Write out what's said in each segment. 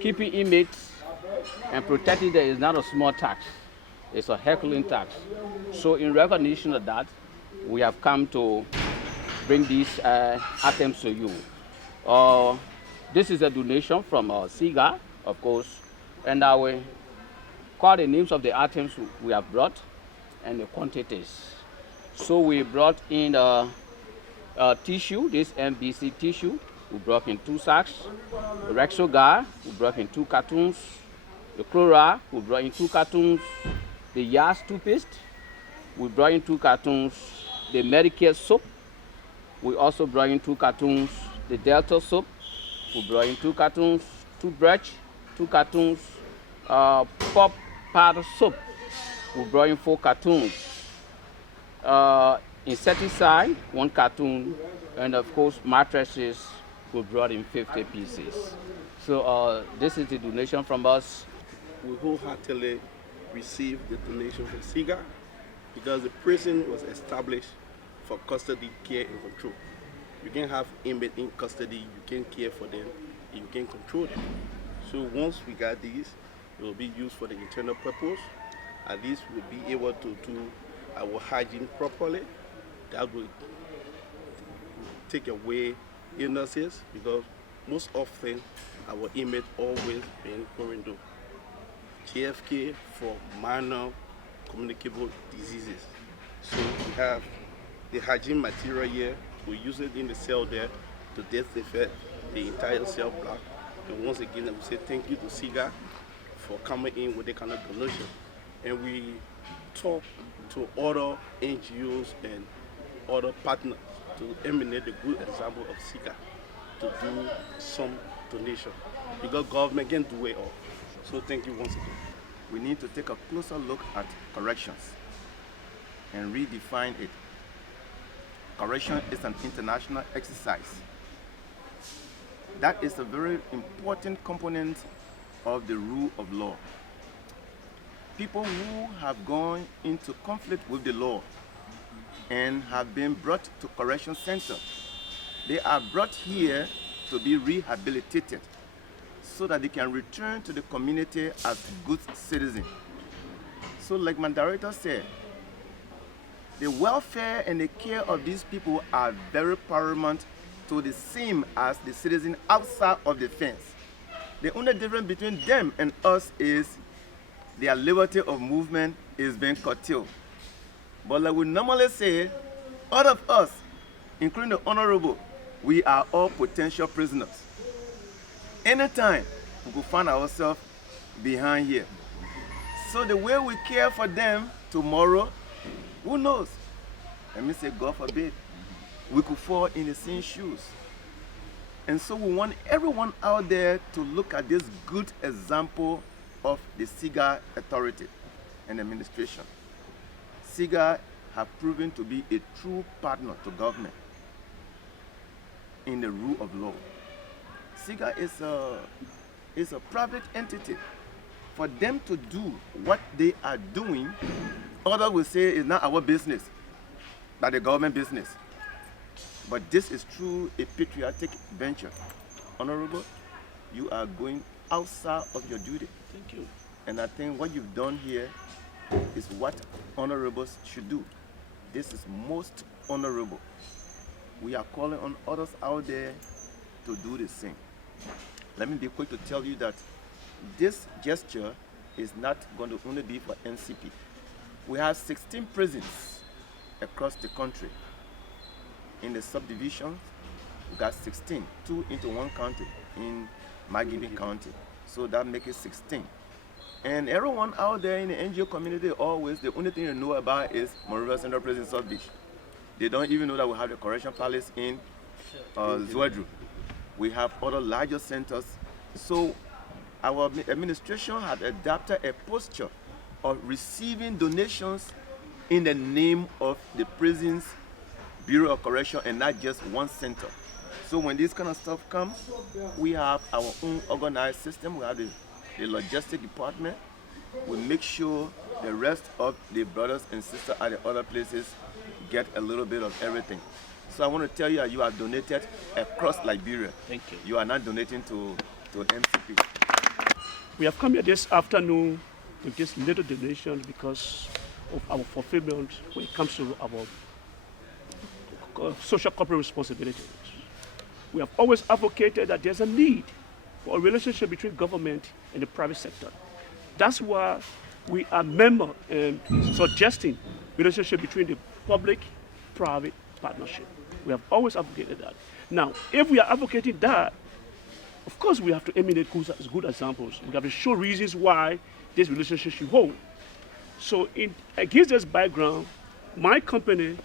keeping inmates and protecting them is not a small task. It's a Herculean task. So in recognition of that, we have come to bring these items to you. Uh, this is a donation from SEGAL, of course, and I will call the names of the items we have brought and the quantities. So we brought in tissue, this MBC tissue, we brought in 2 sacks. The Rexogar, we brought in 2 cartons. The Chlora, we brought in 2 cartons. The Yas toothpaste, we brought in 2 cartons. The Medicare soap, we also brought in 2 cartons. The Delta soap, we brought in 2 cartons. Toothbrush, 2 cartons. Pop powder soap, we brought in 4 cartons. Insecticide, 1 carton, and of course mattresses, we brought in 50 pieces. So this is the donation from us. We wholeheartedly received the donation from SEGAL because the prison was established for custody, care, and control. You can have inmates in custody, you can care for them, and you can control them. So once we got these, it will be used for the internal purpose. At least we'll be able to do our hygiene properly. That will take away illnesses because most often our inmates always been going to JFK for minor communicable diseases. So we have the hygiene material here. We use it in the cell there to disinfect the entire cell block. And once again, I will say thank you to SEGAL for coming in with the kind of donation. And we talk to other NGOs and other partners to emanate the good example of SEGAL to do some donation because government can do it all. So thank you once again. We need to take a closer look at corrections and redefine it. Correction is an international exercise. That is a very important component of the rule of law. People who have gone into conflict with the law and have been brought to correction center, they are brought here to be rehabilitated so that they can return to the community as good citizens. So like my director said, the welfare and the care of these people are very paramount to the same as the citizen outside of the fence. The only difference between them and us is their liberty of movement is being curtailed. But like we normally say, all of us, including the honorable, we are all potential prisoners. Anytime we could find ourselves behind here. So the way we care for them tomorrow, who knows? Let me say, God forbid, we could fall in the same shoes. And so we want everyone out there to look at this good example of the SEGAL authority and administration. SEGAL have proven to be a true partner to government in the rule of law. SEGAL is a private entity. For them to do what they are doing, others will say it's not our business, but the government business. But this is true a patriotic venture. Honorable, you are going outside of your duty. Thank you. And I think what you've done here is what honorables should do. This is most honorable. We are calling on others out there to do the same. Let me be quick to tell you that this gesture is not going to only be for NCP. We have 16 prisons across the country. In the subdivisions, we got 16, 2 into 1 county in Magibin County. So that makes it 16. And everyone out there in the NGO community always, the only thing they know about is Monrovia Central Prison South Beach. They don't even know that we have the Correction Palace in Zwedru. We have other larger centers. So our administration had adopted a posture of receiving donations in the name of the prisons Bureau of Correction and not just one center. So when this kind of stuff comes, we have our own organized system. We have the logistic department. We make sure the rest of the brothers and sisters at the other places get a little bit of everything. So I want to tell you that you are donated across Liberia. Thank you. You are not donating to MCP. We have come here this afternoon with this little donation because of our fulfillment when it comes to our social corporate responsibilities. We have always advocated that there's a need for a relationship between government and the private sector. That's why we are member and suggesting relationship between the public-private partnership. We have always advocated that. Now, if we are advocating that, of course we have to emanate good examples. We have to show reasons why this relationship should hold. So against this background, my company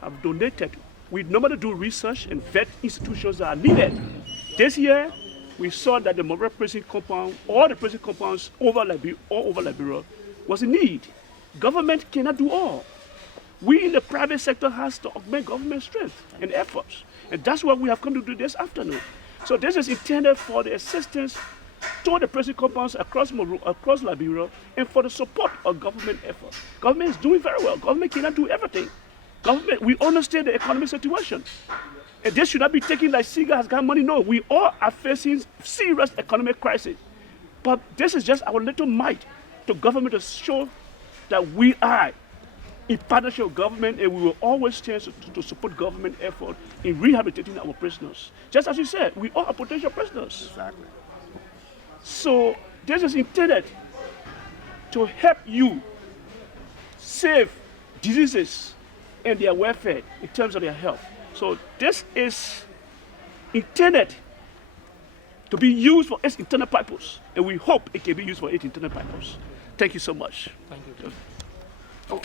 have donated. We normally do research and vet institutions that are needed. This year, we saw that the Monrovia prison compound, all the prison compounds all over Liberia, was in need. Government cannot do all. We in the private sector has to augment government strength and efforts. And that's what we have come to do this afternoon. So this is intended for the assistance to the prison compounds across Liberia and for the support of government efforts. Government is doing very well. Government cannot do everything. Government, we understand the economic situation. And this should not be taken like SEGAL has got money. No, we all are facing serious economic crisis. But this is just our little mite to government to show that we are in partnership with government and we will always stand to support government effort in rehabilitating our prisoners. Just as you said, we all are potential prisoners. Exactly. So this is intended to help you save diseases and their welfare in terms of their health. So this is intended to be used for its internal purpose, and we hope it can be used for its internal purpose. Thank you so much. Thank you. Oh.